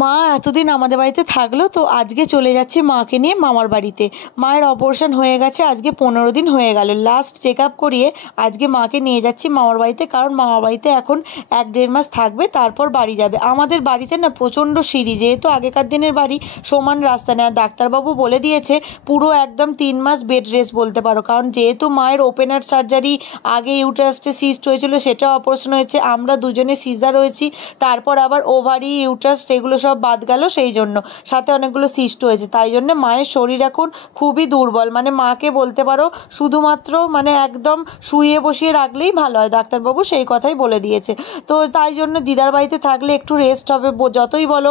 মা এতদিন আমাদের বাড়িতে থাকলো, তো আজকে চলে যাচ্ছি মাকে নিয়ে মামার বাড়িতে। মায়ের অপারেশন হয়ে গেছে, আজকে 15 দিন হয়ে গেল। লাস্ট চেক আপ করিয়ে আজকে মাকে নিয়ে যাচ্ছি মামার বাড়িতে, কারণ মামার বাড়িতে এখন 1-1.5 মাস থাকবে, তারপর বাড়ি যাবে। আমাদের বাড়িতে না প্রচণ্ড সিঁড়ি, যেহেতু আগেকার দিনের বাড়ি, সমান রাস্তা নেই। আর ডাক্তারবাবু বলে দিয়েছে পুরো একদম 3 মাস বেড রেস্ট বলতে পারো, কারণ যেহেতু মায়ের ওপেন হার্ট সার্জারি, আগে ইউটারাসটা সিস্ট হয়েছিল, সেটা অপারেশন হয়েছে, আমরা দুজনে সিজার হয়েছি, তারপর আবার ওভারি ইউটারাস এগুলো সব বাদ গেল, সেই জন্য সাথে অনেকগুলো সিস্ট হয়েছে। তাই জন্য মায়ের শরীর এখন খুবই দুর্বল। মানে মাকে বলতে পারো শুধুমাত্র মানে একদম শুয়ে বসিয়ে রাখলেই ভালো হয়, ডাক্তারবাবু সেই কথাই বলে দিয়েছে। তো তাই জন্য দিদার বাড়িতে থাকলে একটু রেস্ট হবে। যতই বলো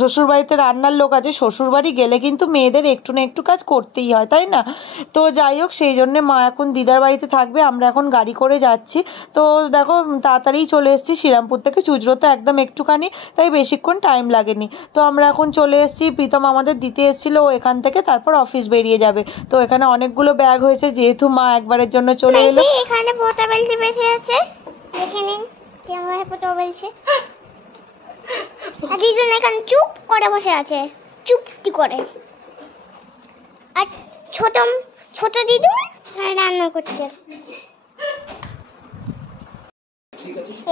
শ্বশুর বাড়িতে রান্নার লোক আছে, শ্বশুর বাড়ি গেলে কিন্তু মেয়েদের একটু না একটু কাজ করতেই হয়, তাই না? তো যাই হোক, সেই জন্যে মা এখন দিদার বাড়িতে থাকবে। আমরা এখন গাড়ি করে যাচ্ছি। তো দেখো তাড়াতাড়ি চলে এসেছি শ্রীরামপুর থেকে চুঁচড়ো, তো একদম একটুখানি, তাই বেশিক্ষণ টাইম লাগেনি। তো আমরা এখন চলে এসেছি, প্রীতম আমাদের দিতে এসেছিলো, ও এখান থেকে তারপর অফিস বেরিয়ে যাবে। তো এখানে অনেকগুলো ব্যাগ হয়েছে, যেহেতু মা একবারের জন্য চলে এলো। এখানে পোর্টেবলটি বেঁচে আছে, দেখে নিন কেমন পোর্টেবলছে। আর দিদুন এখানে চুপ করে বসে আছে, চুপটি করে। আর ছোট ছোট দিদুন রান্না করছে।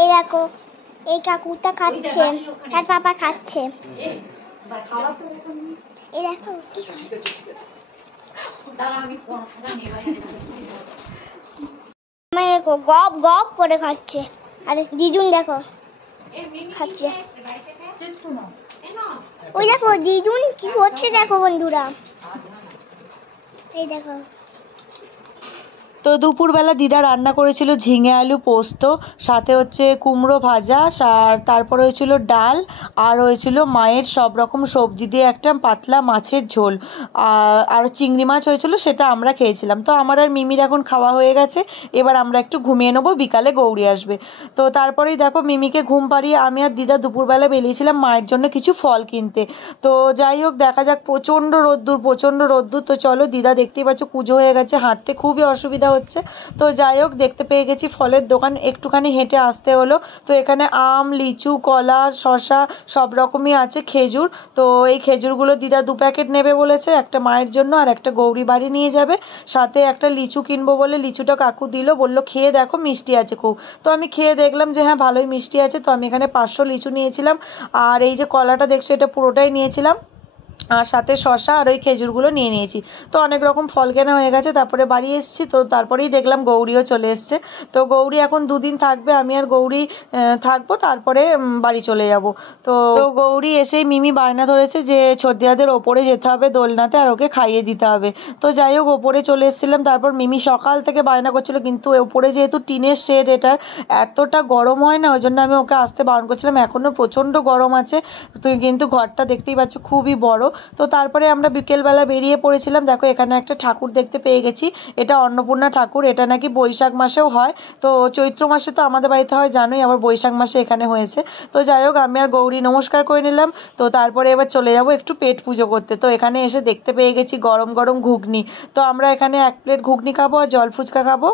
এই দেখো, এই কাকুটা খাচ্ছে আর পাপা খাচ্ছে। এই দেখো কি গপ গপ করে খাচ্ছে। আর দিদুন দেখো খাচ্ছে। ওই দেখো দিদুন কি করছে, দেখো বন্ধুরা, এই দেখো। তো দুপুরবেলা দিদা রান্না করেছিল ঝিঙে আলু পোস্ত, সাথে হচ্ছে কুমড়ো ভাজা, আর তারপরে হয়েছিল ডাল, আর হয়েছিল মায়ের সব রকম সবজি দিয়ে একটা পাতলা মাছের ঝোল, আর চিংড়ি মাছ হয়েছিল, সেটা আমরা খেয়েছিলাম। তো আমার আর মিমির এখন খাওয়া হয়ে গেছে, এবার আমরা একটু ঘুমিয়ে নেবো, বিকালে গৌরী আসবে। তো তারপরেই দেখো মিমিকে ঘুম পাড়িয়ে আমি আর দিদা দুপুরবেলা বেরিয়েছিলাম মায়ের জন্য কিছু ফল কিনতে। তো যাই হোক, দেখা যাক, প্রচণ্ড রোদ্দুর। তো চলো, দিদা দেখতেই পাচ্ছ কুঁজো হয়ে গেছে, হাঁটতে খুবই অসুবিধা হচ্ছে। তো যাই হোক, দেখতে পেয়ে গেছি ফলের দোকান, একটুখানি হেঁটে আসতে হলো। তো এখানে আম, লিচু, কলা, শশা সব রকমই আছে, খেজুর। তো এই খেজুরগুলো দিদা 2 প্যাকেট নেবে বলেছে, একটা মায়ের জন্য আর একটা গৌরী বাড়ি নিয়ে যাবে। সাথে একটা লিচু কিনবো বলে লিচুটা কাকু দিল, বললো খেয়ে দেখো মিষ্টি আছে খুব। তো আমি খেয়ে দেখলাম যে হ্যাঁ ভালোই মিষ্টি আছে। তো আমি এখানে 500 লিচু নিয়েছিলাম, আর এই যে কলাটা দেখছো এটা পুরোটাই নিয়েছিলাম, আর সাথে শশা আর ওই খেজুরগুলো নিয়ে নিয়েছি। তো অনেক রকম ফল কেনা হয়ে গেছে, তারপরে বাড়ি এসেছি। তো তারপরেই দেখলাম গৌরীও চলে এসছে। তো গৌরী এখন 2 দিন থাকবে, আমি আর গৌরী থাকবো, তারপরে বাড়ি চলে যাব। তো গৌরী এসেই মিমি বায়না ধরেছে যে ছোদ্দিয়াদের ওপরে যেতে হবে দোলনাতে, আর ওকে খাইয়ে দিতে হবে। তো যাই হোক, ওপরে চলে এসেছিলাম। তারপর মিমি সকাল থেকে বায়না করছিল, কিন্তু ওপরে যেহেতু টিনের শেড, এটার এতটা গরম হয় না, ওই জন্য আমি ওকে আসতে বারণ করছিলাম। এখনও প্রচণ্ড গরম আছে, তুই কিন্তু ঘরটা দেখতেই পাচ্ছ খুবই বড়। তো তারপরে আমরা বিকেলবেলা বেরিয়ে পড়েছিলাম। দেখো এখানে একটা ঠাকুর দেখতে পেয়ে গেছি, এটা অন্নপূর্ণা ঠাকুর, এটা নাকি বৈশাখ মাসেও হয়। তো চৈত্র মাসে তো আমাদের বাড়িতে হয় জানোই, আবার বৈশাখ মাসে এখানে হয়েছে। তো যাই হোক, আমি আর গৌরী নমস্কার করে নিলাম। তো তারপরে এবার চলে যাব একটু পেট পুজো করতে। তো এখানে এসে দেখতে পেয়ে গেছি গরম গরম ঘুগনি। তো আমরা এখানে 1 প্লেট ঘুগনি খাবো আর জল ফুচকা খাবো।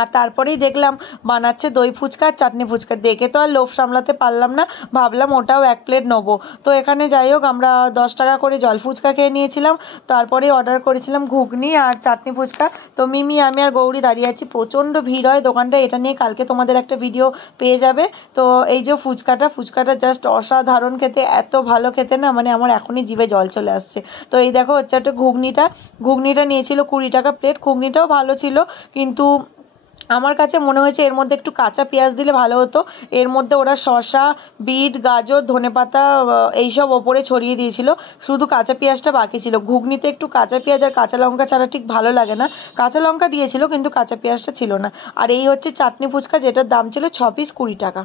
আর তারপরেই দেখলাম বানাচ্ছে দই ফুচকা আর চাটনি ফুচকা, দেখে তো আর লোভ সামলাতে পারলাম না, ভাবলাম ওটাও 1 প্লেট নেবো। তো এখানে যাই হোক, আমরা 10 টাকা করে জল ফুচকা খেয়ে নিয়েছিলাম, তারপরে অর্ডার করেছিলাম ঘুগনি আর চাটনি ফুচকা। তো মিমি, আমি আর গৌরী দাঁড়িয়ে আছি, প্রচণ্ড ভিড় হয় দোকানটা, এটা নিয়ে কালকে তোমাদের একটা ভিডিও পেয়ে যাবে। তো এই যে ফুচকাটা জাস্ট অসাধারণ খেতে, এত ভালো খেতে না, মানে আমার এখনই জিভে জল চলে আসছে। তো এই দেখো হচ্ছে একটা ঘুগনিটা নিয়েছিল 20 টাকা প্লেট। ঘুগনিটাও ভালো ছিল, কিন্তু আমার কাছে মনে হয়েছে এর মধ্যে একটু কাঁচা পেঁয়াজ দিলে ভালো হতো। এর মধ্যে ওরা শসা, বিট, গাজর, ধনেপাতা এইসব ওপরে ছড়িয়ে দিয়েছিল, শুধু কাঁচা পেঁয়াজটা বাকি ছিল। ঘুগনিতে একটু কাঁচা পেঁয়াজ আর কাঁচা লঙ্কা ছাড়া ঠিক ভালো লাগে না। কাঁচা লঙ্কা দিয়েছিল কিন্তু কাঁচা পেঁয়াজটা ছিল না। আর এই হচ্ছে চাটনি ফুচকা, যেটার দাম ছিল 6 পিস 20 টাকা।